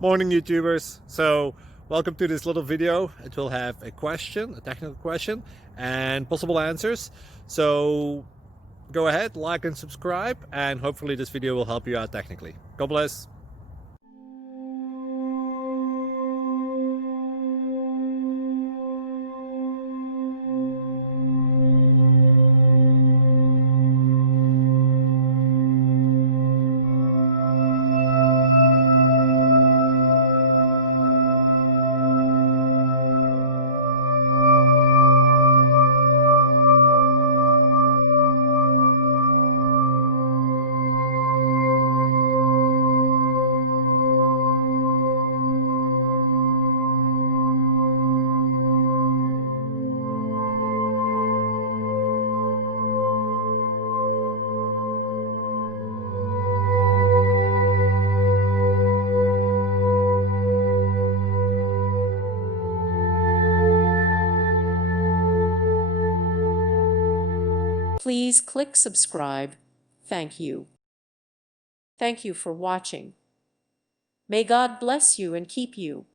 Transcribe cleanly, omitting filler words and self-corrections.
Morning YouTubers. So welcome to this little video. It will have a question, a technical question, and possible answers. So go ahead, like and subscribe, and hopefully this video will help you out technically. God bless. Please click subscribe. Thank you. Thank you for watching. May God bless you and keep you.